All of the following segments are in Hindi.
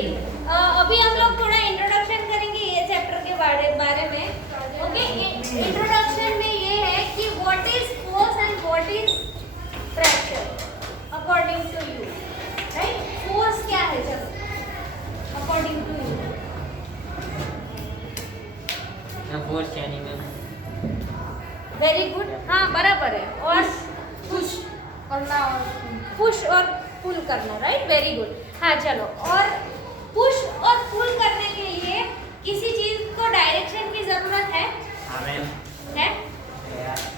वेरी अभी हम लोग थोड़ा इंट्रोडक्शन करेंगे ये चैप्टर के बारे में। ओके, इंट्रोडक्शन में ये है कि what is force and what is pressure according to you, right. Force क्या है, चलो अकॉर्डिंग टू यू। फोर्स यानी मैम वेरी गुड, हाँ बराबर है। और पुश करना और पुश और पुल करना, राइट, वेरी गुड। हाँ चलो, और पुश और पुल करने के लिए किसी चीज को डायरेक्शन की जरूरत है? हाँ मैम है?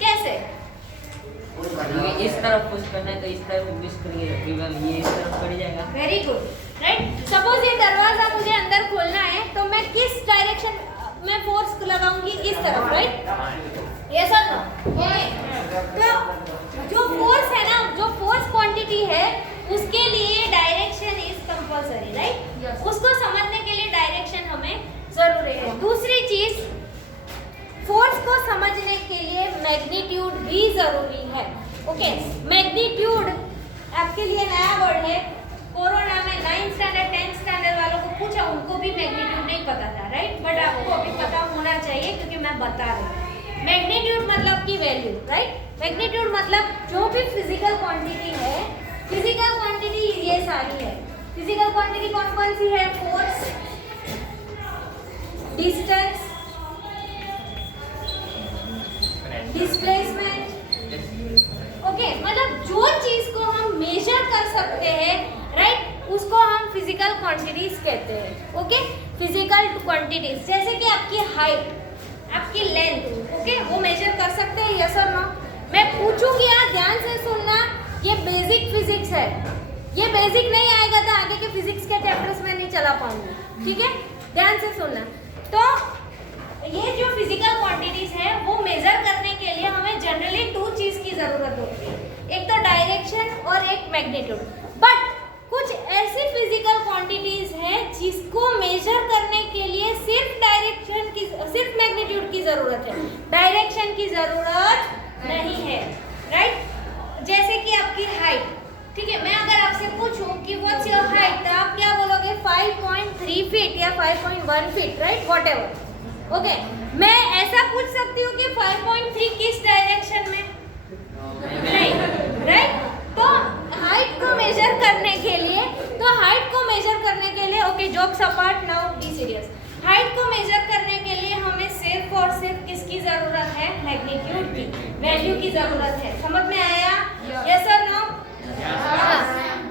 कैसे? ये इस तरफ पुश करना है तो इस तरफ पुश करके रखिए मैम, ये इस तरफ पड़ जाएगा। Very good, right. सपोज ये दरवाजा मुझे अंदर खोलना है तो मैं किस डायरेक्शन में फोर्स लगाऊंगी? इस तरफ, राइट। ये सर तो जो फोर्स है ना, जो फोर्स क्वांटिटी है उसके लिए डायरेक्शन इज कंपल्सरी, राइट। उसको समझने के लिए डायरेक्शन हमें जरूरी है। दूसरी चीज, फोर्स को समझने के लिए मैग्नीट्यूड भी जरूरी है। ओके, मैग्नीट्यूड आपके लिए नया वर्ड है। कोरोना में 9th स्टैंडर्ड 10th स्टैंडर्ड वालों को पूछा, उनको भी मैग्नीट्यूड नहीं पता था, राइट। बट आपको अभी पता होना चाहिए क्योंकि मैं बता रही हूँ। मैग्नीट्यूड मतलब की वैल्यू, राइट। मैग्नीट्यूड मतलब जो भी फिजिकल क्वांटिटी है, फिजिकल क्वांटिटी ये सारी है। फिजिकल क्वांटिटी कौन कौन सी है? Force, distance, displacement. ओके, मतलब जो चीज को हम मेजर कर सकते हैं, राइट, उसको हम फिजिकल क्वांटिटीज कहते हैं। ओके, फिजिकल क्वांटिटीज जैसे कि आपकी हाइट, आपकी लेंथ, ओके, वो मेजर कर सकते हैं, यस और नो। मैं पूछूंगी, आप ध्यान से सुनना, ये बेसिक फिजिक्स है। ये बेसिक नहीं आएगा तो आगे के फिजिक्स के चैप्टर्स में नहीं चला पाऊंगी, ठीक है। ध्यान से सुनना। तो ये जो फिजिकल क्वांटिटीज है वो मेजर करने के लिए हमें जनरली 2 चीज की जरूरत होती है, एक तो डायरेक्शन और एक मैग्नीट्यूड। बट कुछ ऐसी फिजिकल क्वांटिटीज है जिसको मेजर करने के लिए सिर्फ डायरेक्शन की, सिर्फ मैग्नीट्यूड की जरूरत है, डायरेक्शन की जरूरत नहीं है, राइट। जैसे कि आपकी हाइट, ठीक है। मैं अगर आपसे पूछूं कि व्हाट्स योर हाइट, तो आप क्या बोलोगे? 5.3 फीट या 5.1 फीट, राइट, व्हाटएवर। ओके, मैं ऐसा पूछ सकती हूँ कि 5.3 किस डायरेक्शन में? नहीं, राइट। तो हाइट को मेजर करने के लिए, okay, jokes apart, now be serious. Height को मेजर करने के लिए हमें सिर्फ और सिर्फ किसकी जरूरत है? मैग्नीट्यूड की, वैल्यू की जरूरत है। समझ में आया? यस और नो?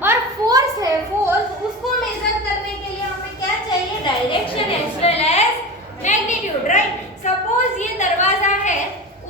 और फोर्स है, फोर्स, उसको मेजर करने के लिए हमें क्या चाहिए? Direction as well as magnitude, right. Suppose ये दरवाजा है,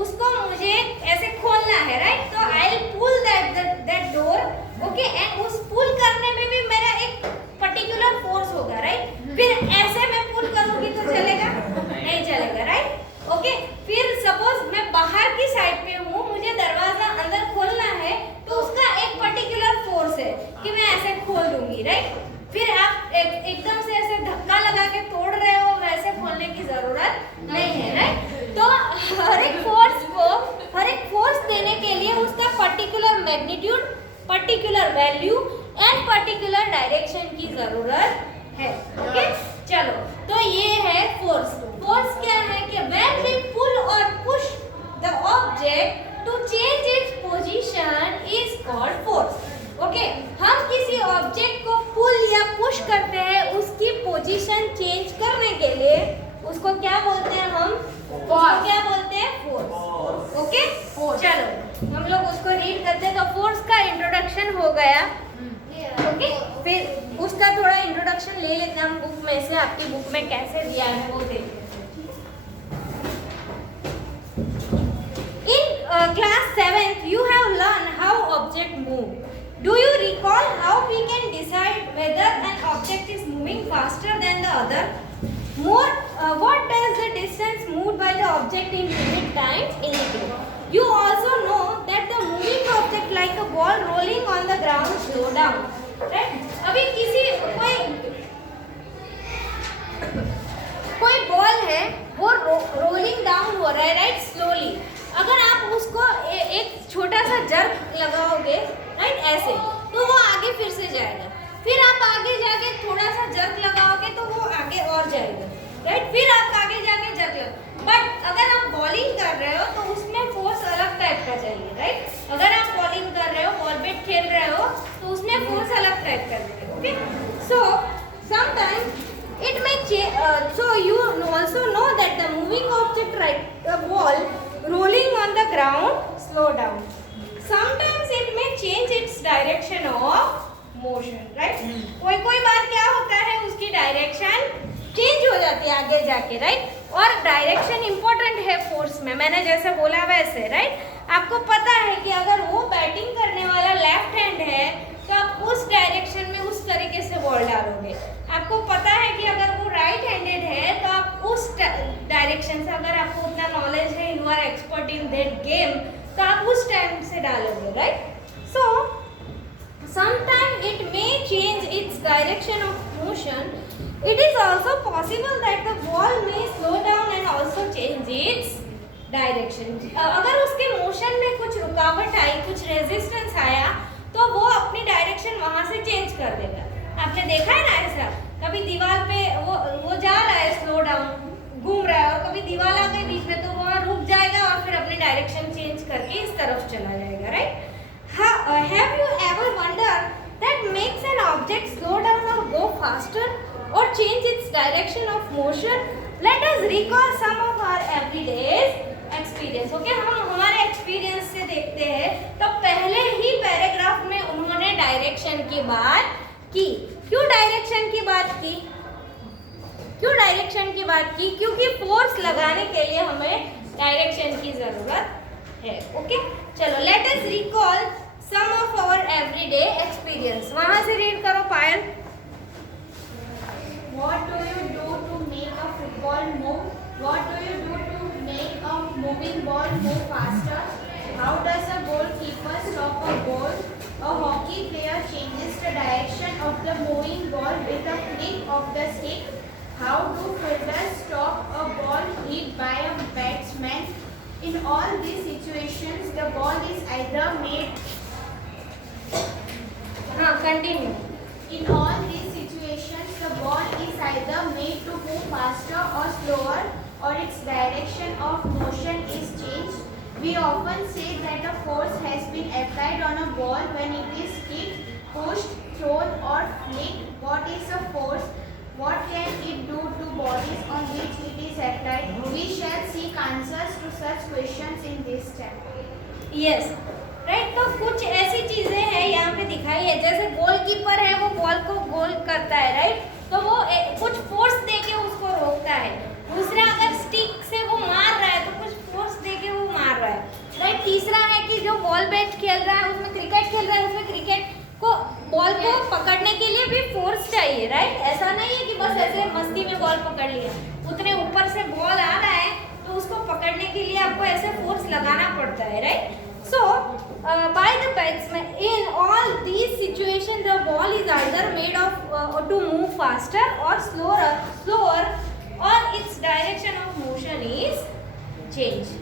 उसको मुझे ऐसे खोलना है, राइट। तो I will pull that door, okay, and उस पुल करने में भी मेरा एक पर्टिकुलर फोर्स होगा, राइट। फिर ऐसे मैं पुल करूंगी तो चलेगा? नहीं चलेगा, राइट। ओके, फिर सपोज मैं बाहर की साइड पे हूँ, मुझे दरवाजा अंदर खोलना है, तो उसका एक पर्टिकुलर फोर्स है कि मैं ऐसे खोल दूंगी, राइट। फिर आप एकदम से ऐसे धक्का लगा के तोड़ रहे हो, वैसे खोलने की जरूरत नहीं है, राइट। तो हर एक फोर्स को, हर एक फोर्स देने के लिए उसका particular magnitude, particular value and particular direction की जरूरत है। ओके, चलो, तो ये है फोर्स। फोर्स क्या है कि व्हेन वी पुल और push the object to change its position is called force. Okay, हम किसी ऑब्जेक्ट को पुल या पुश करते हैं, उसकी पोजीशन चेंज करने के लिए उसको क्या बोलते हैं? हम फोर्स। क्या बोलते हैं? फोर्स। ओके, चलो हम लोग उसको रीड करते हैं। तो फोर्स का इंट्रोडक्शन हो गया, ओके। फिर उसका थोड़ा इंट्रोडक्शन ले लेते हैं हम बुक में से, आपकी बुक में कैसे दिया है वो देखते हैं। In class 7th you have learned how object move. Do you recall how we can decide whether an object is moving faster than the other? What does the distance moved by the object in unit times indicate? You also know that the moving object like a ball rolling on the ground slow down, right? अभी कोई बॉल है, वो रोलिंग डाउन हो रहा है, राइट, स्लोली। अगर आप उसको एक छोटा सा जर्क लगाओगे, राइट, ऐसे, तो वो आगे फिर से जाएगा। फिर आप आगे जाके थोड़ा सा जर्क लगाओगे तो वो आगे और जाएगा, राइट। फिर आप आगे जाके जर्क लगाओ। बट अगर आप बॉलिंग कर रहे हो तो उसमें फोर्स अलग टाइप का चाहिए, राइट। अगर आप बॉलिंग कर रहे हो, बॉल बैट खेल रहे हो तो उसमें फोर्स अलग टाइप का चाहिए, okay. So sometimes it may change, so you also know that the moving object, right, the ball rolling on the ground, slow down. Sometimes it may change its direction of motion, right. कोई बार क्या होता है, उसकी डायरेक्शन चेंज हो जाती है आगे जाके, राइट। और डायरेक्शन इंपॉर्टेंट है फोर्स में, मैंने जैसे बोला वैसे, राइट। आपको पता है कि अगर वो बैटिंग करने वाला लेफ्ट हैंड है तो आप उस डायरेक्शन में उस तरीके से बॉल डालोगे। आपको पता है कि अगर वो राइट हैंडेड है तो आप उस डायरेक्शन से, अगर आपको उतना नॉलेज है, you are expert in that game, तो आप उस टाइम से डालोगे, right. So sometime it may change its direction of motion. It is also possible that the ball may slow down and also change its direction. अगर उसके मोशन में कुछ रुकावट आई, कुछ रेजिस्टेंस आया, तो वो अपनी डायरेक्शन वहाँ से चेंज कर देगा. आपने देखा है ना ऐसा, कभी दीवार पे वो जा रहा है स्लो डाउन, घूम रहा है, और कभी दीवार आ गई बीच में तो वहाँ रुक जाएगा और फिर अपनी डायरेक्शन चेंज करके इस तरफ चला जाएगा, right? Have you ever wondered that makes an object slow down or go faster or change its direction of motion? Let us recall some of our everyday's experience. Okay, हम हमारे एक्सपीरियंस से देखते हैं. तो पहले ही पैराग्राफ में उन्होंने डायरेक्शन की बात की. क्यों डायरेक्शन की बात की? क्यों डायरेक्शन की बात की? क्योंकि फोर्स लगाने के लिए हमें डायरेक्शन की जरूरत है. ओके, चलो let us recall some of our everyday experience. वहां से रीड करो Payal. What do you do to make a football move? What do you do to make a moving ball move faster? How does a goalkeeper stop a ball? A hockey player changes the direction of the moving ball with a flick of the stick. How do fielders stop a ball hit by a batsman? In all these situations, the ball is either made. Continue. In all these situations, the ball is either made to move faster or slower, or its direction of motion is changed. We often say that a force has been applied on a ball when it is kicked, pushed, thrown, or flicked. What is a force? What can it do to bodies on which it is applied? We shall seek answers to such questions in this chapter. Yes. Right, तो कुछ ऐसी चीजें हैं यहाँ पे दिखाई है. जैसे गोलकीपर है, वो बॉल को गोल करता है, राइट, तो वो कुछ फोर्स देके उसको रोकता है. दूसरा, अगर स्टिक से वो मार रहा है तो कुछ फोर्स देके वो मार रहा है, राइट. तीसरा है कि जो बॉल बैट खेल रहा है, उसमें क्रिकेट खेल रहा है, उसमें क्रिकेट को बॉल को पकड़ने के लिए भी फोर्स चाहिए, राइट. ऐसा नहीं है कि बस ऐसे मस्ती में बॉल पकड़ लिया. उतने ऊपर से बॉल आ रहा है तो उसको पकड़ने के लिए आपको ऐसे फोर्स लगाना पड़ता है, right. So, by the batsman, in all these situations, the ball is either made of to move faster or slower, or its direction of motion is changed.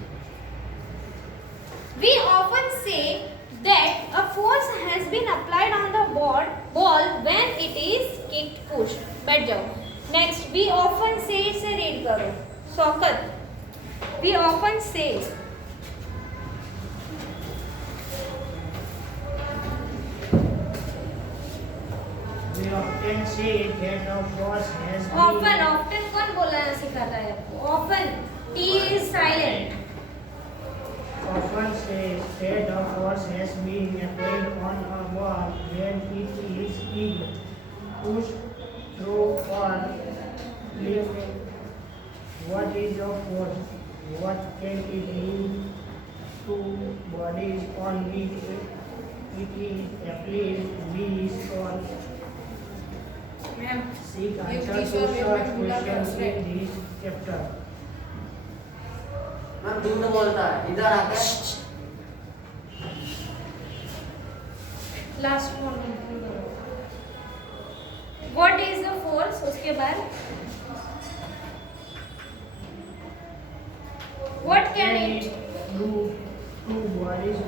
We often say that a force has been applied on the ball when it is kicked, pushed. बैठ जाओ. Next, we often say, से read करो. Soccer. We often say. We often say that a force has been. Often कौन बोलना सिखाता है आपको? Often. T is silent. Often says that a force has been applied on a ball when it is kicked, pushed, thrown, or flicked. What is a force? What can it do to bodies on which it is applied? We shall seek answers to such questions in this chapter. Ma'am झूठ बोलता है, इधर आकर Last one. What is the force? उसके बाद What can it do to bodies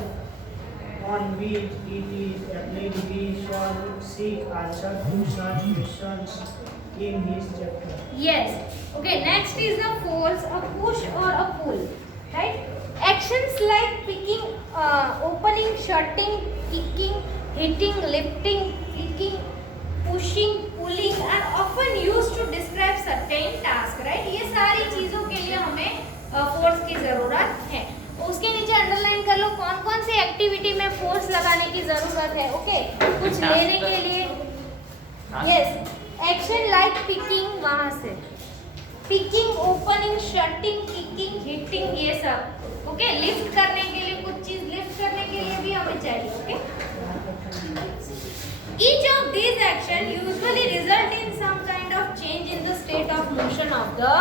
on which it is applied, we shall seek answer to such questions in this chapter. Yes. Okay, next is the force, a push or a pull, right? Actions like picking, opening, shutting, kicking, hitting, lifting, clicking, pushing, pulling are often used to describe certain task, right? ये सारी चीजों के लिए हमें फोर्स की जरूरत है। उसके नीचे अंडरलाइन कर लो कौन कौन सी एक्टिविटी में फोर्स लगाने की जरूरत है। ओके, कुछ लेने के लिए यस, एक्शन लाइक पिकिंग, वहां से picking, opening, shutting, kicking, hitting, ये सब। ओके, लिफ्ट करने के लिए कुछ चीज लिफ्ट करने के लिए भी हमें चाहिए। Okay, each of these action usually result in some kind of change in the state of motion of the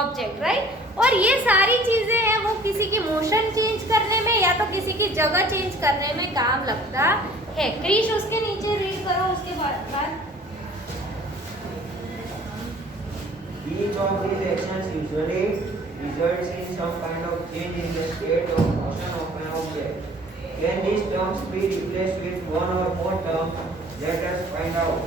object, right? और ये सारी चीजें हैं वो किसी की मोशन चेंज करने में या तो किसी की जगह चेंज करने में काम लगता है। क्रिश उसके नीचे रीड करो, उसके बाद Each of these actions usually results in some kind of change in the state of motion of an object. Can these terms be replaced with one or more terms? Let us find out.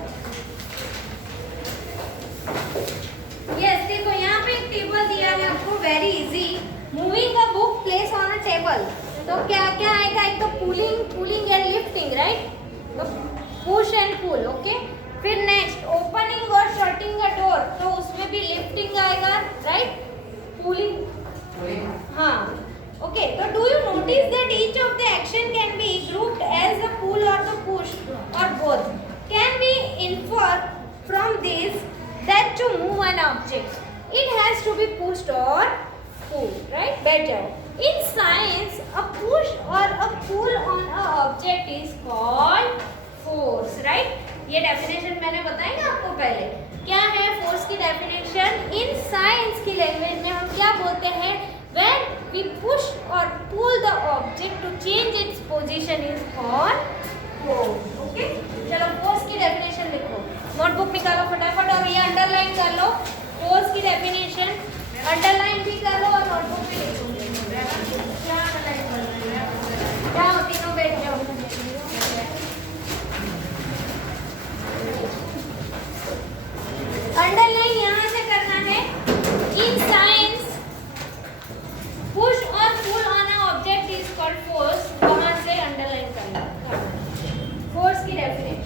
Yes, देखो यहाँ पे एक टेबल दिया है आपको, very easy. Moving a book place on a table, तो क्या क्या आएगा? एक तो पुलिंग एंड लिफ्टिंग, राइट? तो पुश एंड पुल। ओके, फिर नेक्स्ट ओपनिंग और शटिंग अ डोर, तो उसमें भी लिफ्टिंग आएगा, राइट? पुलिंग, हाँ। ओके, तो do you notice that each of the action can be grouped as a pull और द पुश और both? Can be infer from this that to move an object it has to be pushed or pulled, right? Better. In science, a push or a pull on a object is called force, right? ये definition मैंने बताई ना आपको पहले। क्या है force की definition? In science की language में हम क्या बोलते हैं? When we push or pull the object to change its position is called force. Okay? चलो force की definition लिखो, नोटबुक निकालो फटाफट और ये अंडरलाइन कर लो। फोर्स की डेफिनेशन अंडरलाइन भी कर लो और नोटबुक भी लिखो। क्या अंडरलाइन करना है? जाओ तीनों बैठ जाओ। अंडरलाइन यहाँ से करना है। इन साइंस पुश और pull on a object is called force, वहां से अंडरलाइन करना है फोर्स की डेफिनेशन।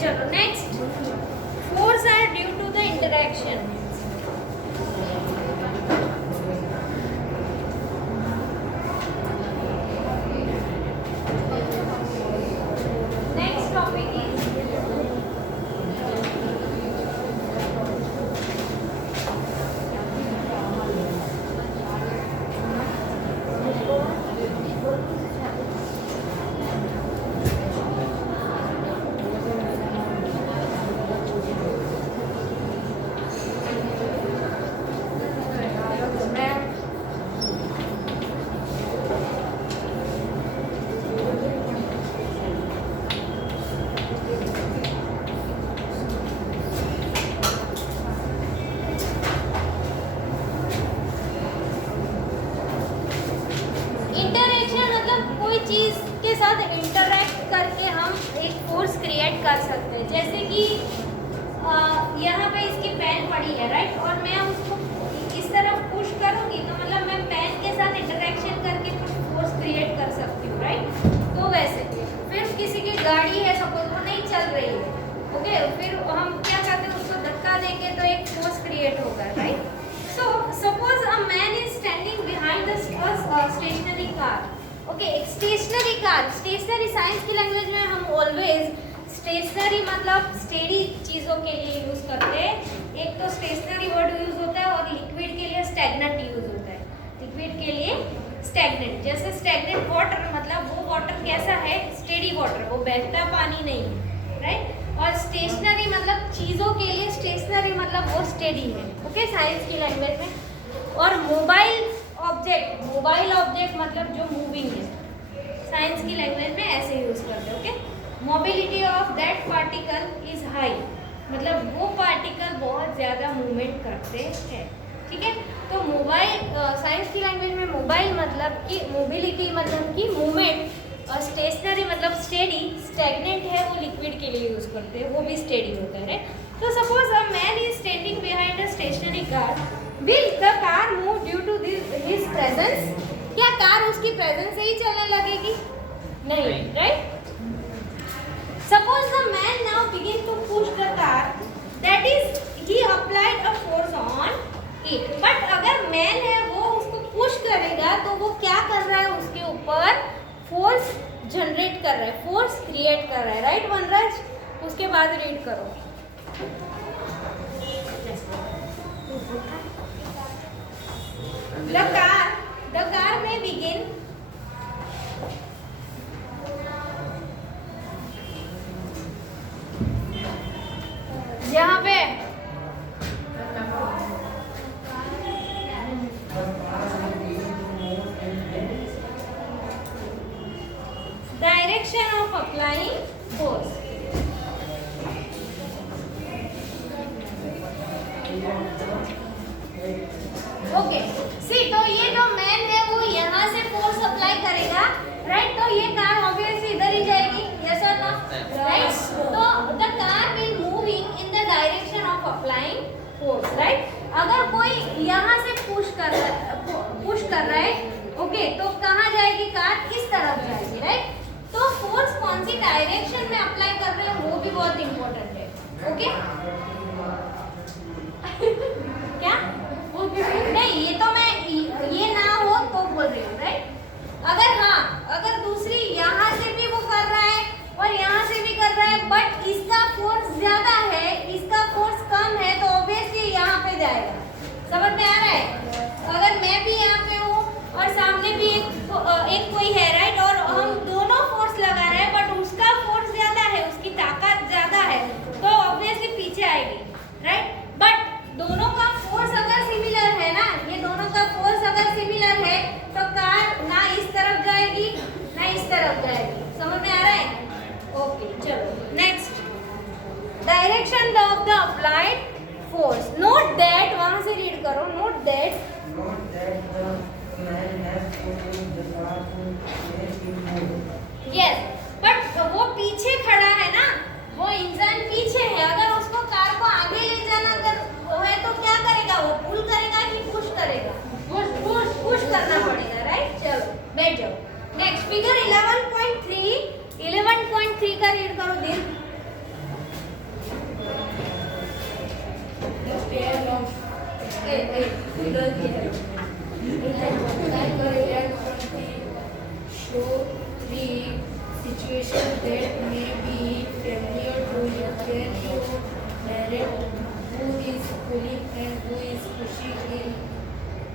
चलो next, force are due to the interaction. Next topic is interaction मतलब कोई चीज के साथ इंटरेक्ट करके हम एक फोर्स क्रिएट कर सकते हैं। जैसे कि यहाँ पे इसकी पेन पड़ी है राइट, और मैं उसको इस तरफ पुश करूँगी तो मतलब मैं पेन के साथ इंटरेक्शन करके कुछ फोर्स क्रिएट कर सकती हूँ राइट। तो वैसे फिर किसी की गाड़ी है सपोज, वो नहीं चल रही है, ओके, फिर हम क्या करते हैं, उसको धक्का देंगे तो एक फोर्स क्रिएट होगा right. So suppose a man is standing behind a stationary car. Okay, एक stationary car, stationary साइंस की लैंग्वेज में हम always stationary मतलब स्टेडी चीज़ों के लिए यूज़ करते हैं। एक तो stationary वर्ड यूज़ होता है और लिक्विड के लिए stagnant यूज़ होता है। लिक्विड के लिए stagnant, जैसे stagnant वाटर मतलब वो वाटर कैसा है, स्टेडी वाटर, वो बहता पानी नहीं है राइट। और स्टेशनरी मतलब चीज़ों के लिए स्टेशनरी मतलब वो स्टेडी है, ओके, साइंस की लैंग्वेज में। और मोबाइल ऑब्जेक्ट मतलब जो मूविंग है, साइंस की लैंग्वेज में ऐसे यूज़ करते हैं, okay. Mobility of that particle is high मतलब वो पार्टिकल बहुत ज़्यादा मूवमेंट करते हैं, ठीक है। तो मोबाइल साइंस की लैंग्वेज में मोबाइल मतलब कि मोबिलिटी मतलब कि मूवमेंट, और स्टेशनरी मतलब स्टेडी, स्टैग्नेंट है वो लिक्विड के लिए यूज़ करते हैं, वो भी स्टेडी होता है। तो suppose a man is standing behind a stationary car, will the car move due to his presence? क्या कार उसकी प्रेजेंस से ही चलने लगेगी? नहीं right. Suppose the man now begin to push the car, that is he applied a force on it. But अगर मैन है वो उसको पुश करेगा तो वो क्या कर रहा है, उसके ऊपर फोर्स जनरेट कर रहा है, फोर्स क्रिएट कर रहा है राइट वनराज। उसके बाद रीड करो। द कार में बिगिन यहाँ पे direction of applying force. Okay see, तो ये जो मैन है वो यहाँ से फोर्स अप्लाई करेगा राइट। तो ये कार ऑब्वियसली इधर ही जाएगी, यस और नो राइट। तो the car will moving in the direction of applying force right. अगर कोई यहाँ से पुश कर रहा है ओके, तो कहाँ जाएगी कार? इस तरफ जाएगी राइट। तो फोर्स कौन सी डायरेक्शन में अप्लाई कर रहे हैं वो भी बहुत इंपॉर्टेंट है, ओके। क्या नहीं, ये तो मैं ये ना हो तो बोल रही हूँ राइट। अगर हाँ, अगर दूसरी यहाँ से भी वो कर रहा है और यहाँ से भी कर रहा है, बट इसका फोर्स ज्यादा है, इसका फोर्स कम है, तो ऑब्वियसली यहाँ पे जाएगा। समझ में आ रहा है? अगर मैं भी यहाँ पे हूँ और सामने भी एक कोई है राइट, और हम दोनों फोर्स लगा रहे हैं, बट उसका फोर्स ज्यादा है, उसकी ताकत ज्यादा है, तो ऑब्वियसली पीछे आएगी राइट। बट दोनों का फोर्स अगर सिमिलर है ना, ये दोनों का फोर्स अगर सिमिलर है, तो कार ना इस तरफ जाएगी ना इस तरफ जाएगी। समझ में आ रहा है? ओके चलो next, direction of the applied force. Note that, वहां से रीड करो। नोट दैट यस, बट वो पीछे खड़ा है ना, वो इंसान पीछे है। अगर उसको कार को आगे ले जाना है तो क्या करेगा? वो पुल करेगा कि पुश करेगा? पुश करना पड़ेगा राइट। चलो बैठ जाओ। नेक्स्ट फिगर 11.3 का रीड करो दिन। show the situation that may be familiar to you. Can you narrate who is pulling and who is pushing in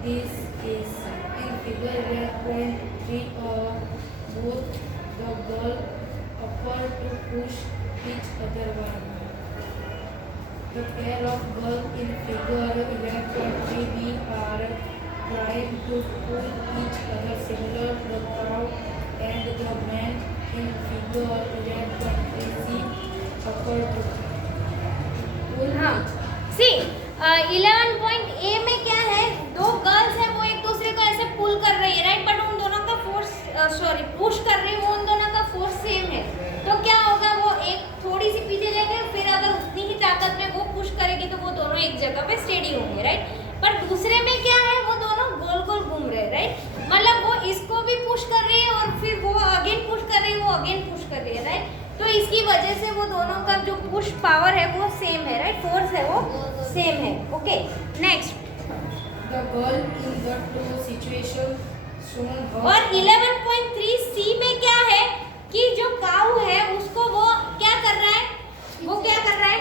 this case? In figure 1.3, both the girl offer to push each other one. The pair of girls in figure 11.3b are trying to pull each other similar to the cow and the man in figure 11.3c offer to pull. हाँ सी 11.a में क्या है, दो गर्ल्स है वो एक दूसरे को ऐसे पुल कर रही है, राइट, बट उन दोनों का फोर्स पुश कर रही है, वो उन दोनों का फोर्स सेम है, तो क्या होगा, वो एक थोड़ी सी पीछे जाएगा, फिर अगर उतनी ही ताकत में वो पुश करेगी तो वो दोनों एक जगह पे स्टेडी होंगे, राइट। पर दूसरे में क्या है, वो दोनों गोल गोल घूम रहे हैं, राइट, मतलब वो इसको भी पुश कर रही है और फिर वो अगेन पुश कर रही है, वो अगेन पुश कर रही है, राइट, तो इसकी वजह से वो दोनों का जो पुश पावर है वो सेम है, राइट, फोर्स है वो सेम है। Okay, next. The girl in the two situation shown her. और 11.3c में क्या है कि जो काऊ है उसको वो क्या कर रहा है, वो क्या कर रहा है,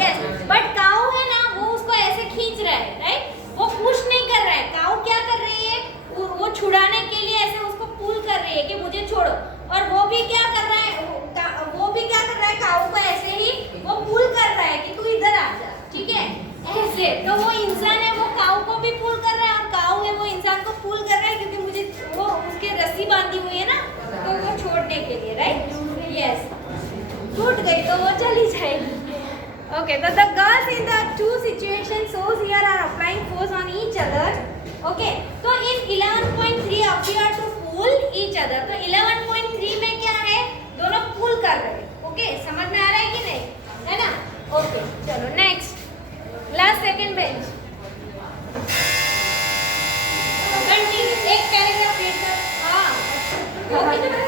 यस, बट काऊ है ना वो उसको ऐसे खींच रहा है, राइट, वो पुश नहीं कर रहा है, काऊ क्या कर रही है, वो छुड़ाने के लिए ऐसे उसको पुल कर रही है कि मुझे छोड़ो, और वो भी क्या कर रहा है, काऊ को ऐसे ही वो पुल कर रहा है कि तू इधर आ जा, ठीक है, ऐसे, तो वो इंसान है वो काऊ को भी पुल कर रहा है और काऊ है वो इंसान को पुल कर रहा है क्योंकि मुझे वो उसके रस्सी बांधी हुई है ना, तो वो छोड़ने के लिए, राइट, यस, टूट गई तो वो चली जाएगी। ओके, तो the girls in the two situation shows here are applying force on each other. Okay, तो इन 11.3 appear to pull each other, तो 11.3 में क्या है, दोनों पुल कर रहे हैं। ओके, समझ में आ रहा है कि नहीं, है ना। ओके, चलो next, last second bench, continue, एक पैराग्राफ रीड कर, हाँ, ओके।